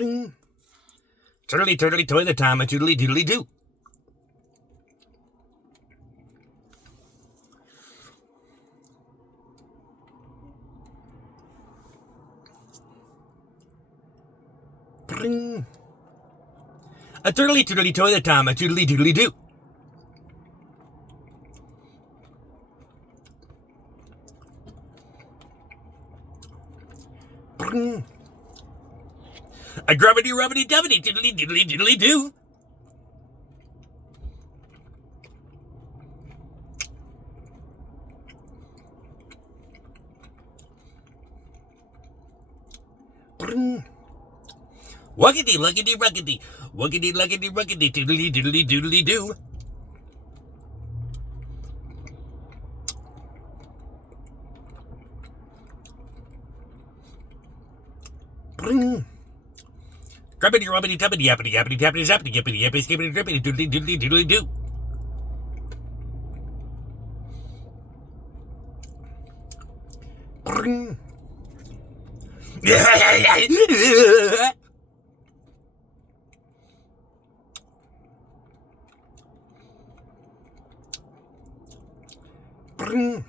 Bring. Turtly, turtly, toilet time, a toodly doodly doo. Bring. A turtly, turtly, toilet time, a toodly doodly doo. Bring. A grubbity, rubbity, dubbity, diddly, diddly, diddly, doo. Bring. Wuggity, luggity, ruggity, wuggity, luggity, ruggity, diddly, diddly, doodly, doo. Bring. Grubbity, rubbity, tubbity, yappity, yappity, tappity, zappity, yippity, yappity, skippity, drippity, doodly, doodly, doodly, doo. Bring. Bring.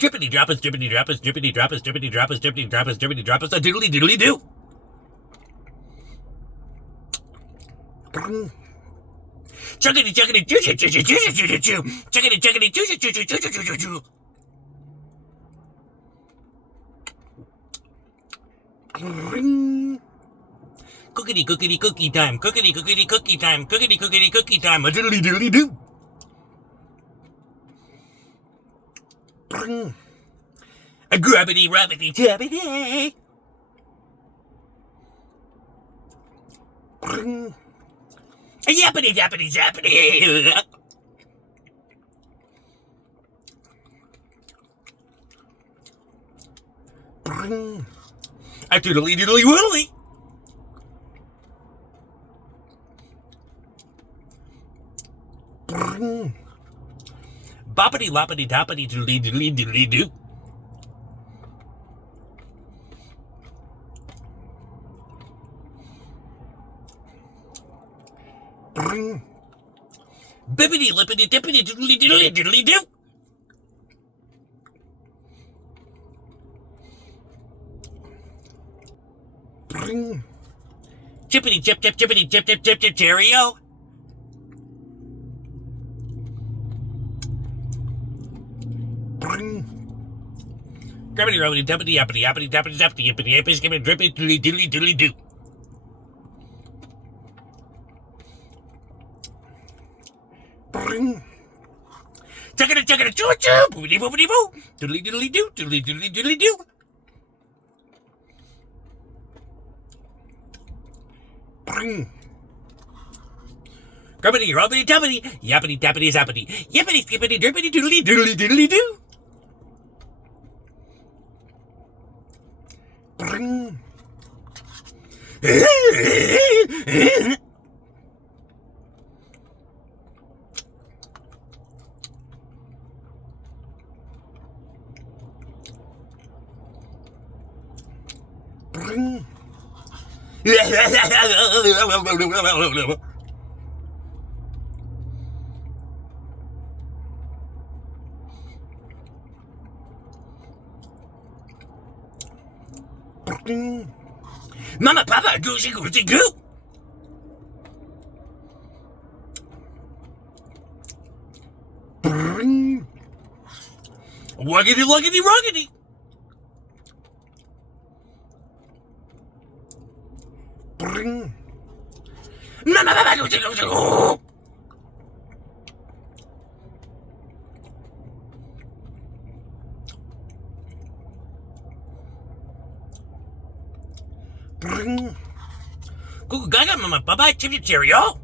Drippity droppers, drippity droppers, drippity droppers, drippity droppers, drippity droppers, drippity droppers, a doodly doodly doo. Chuggity chuggity choo choo choo choo choo choo choo choo. Chuggity chuggity choo choo choo choo choo choo choo choo. Cookity cookity cookie time. Cookity cookity cookie time. Cookity cookity cookie time. A diddly diddly doo. A grubbity rubbity tabbity. A yappity dappity zappity. A doodly doodly woodly. Boppity loppity doppity doodly doodly doodly doo. Bippity lippity dippity doodly doodly doodly doo. Chippity chip chip chippity chip chip chip chip cheerio. Grabbity rubbity dubbity yappity yappity dappity zappity yippity yippity skippity drippity doodly doodly doodly doo. Chuckity chuckity choo choo boopity boopity boo. Doodly doodly doo doodly doodly doodly doo. Grubbity rubbity dubbity yappity dappity zappity yippity skippity drippity doodly doodly doodly doo. Mama, Papa, goosey, goosey, goo. Wuggity, luggity, ruggity. Mama, Papa, goosey, goosey, goo. Goo gaga, Mama, Papa, chip chip cheerio.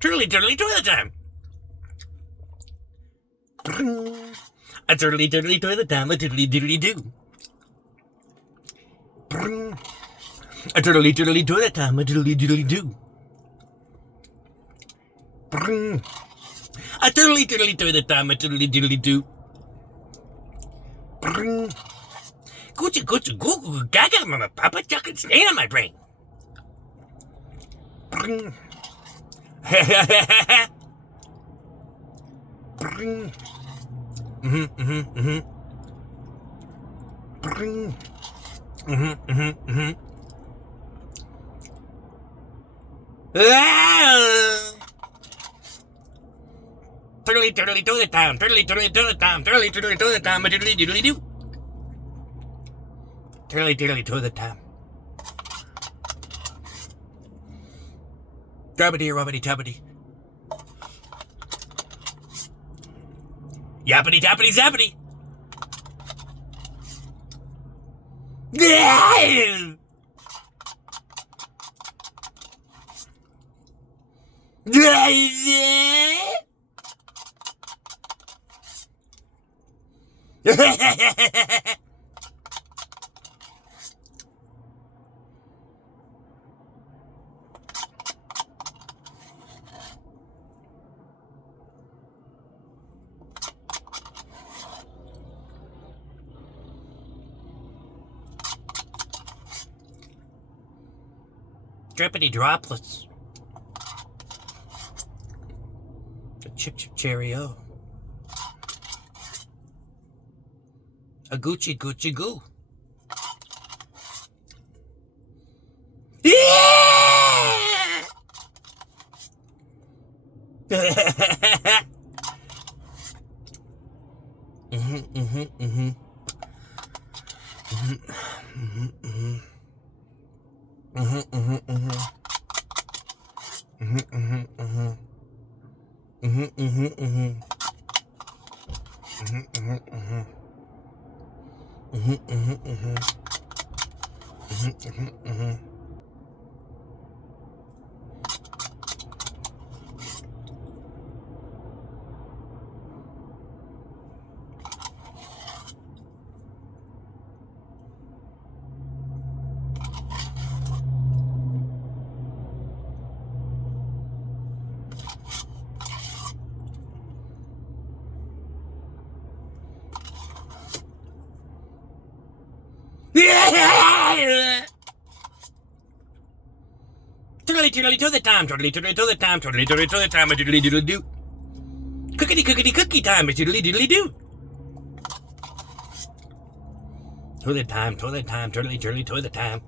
Turtly, turtly, toilet time. A turtly turtly toilet time, a tiddly diddly do. A turtly turtly toilet time, a tiddly diddly do. A turtly turtly toilet time, a tiddly diddly do. Goochie goochie goo goo gaga, mama papa chuckin' stain on my brain. Turtly turtly toilet time, turtly turtly toilet time, turtly turtly toilet time, a diddly diddly do. Turtly turtly toilet time. Grabbity rubbity tubbity. Yappity tappity zappity. Drippity droplets. A chip chip cherry-o. A Gucci Gucci goo. Turtly turtly to the time, turtly turtly to the time, turtly turtly to the time, a diddly diddly do. Cookity cookity cookie time, a diddly diddly do. Toilet time, turtly turtly toilet time.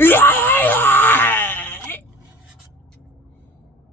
Yeah!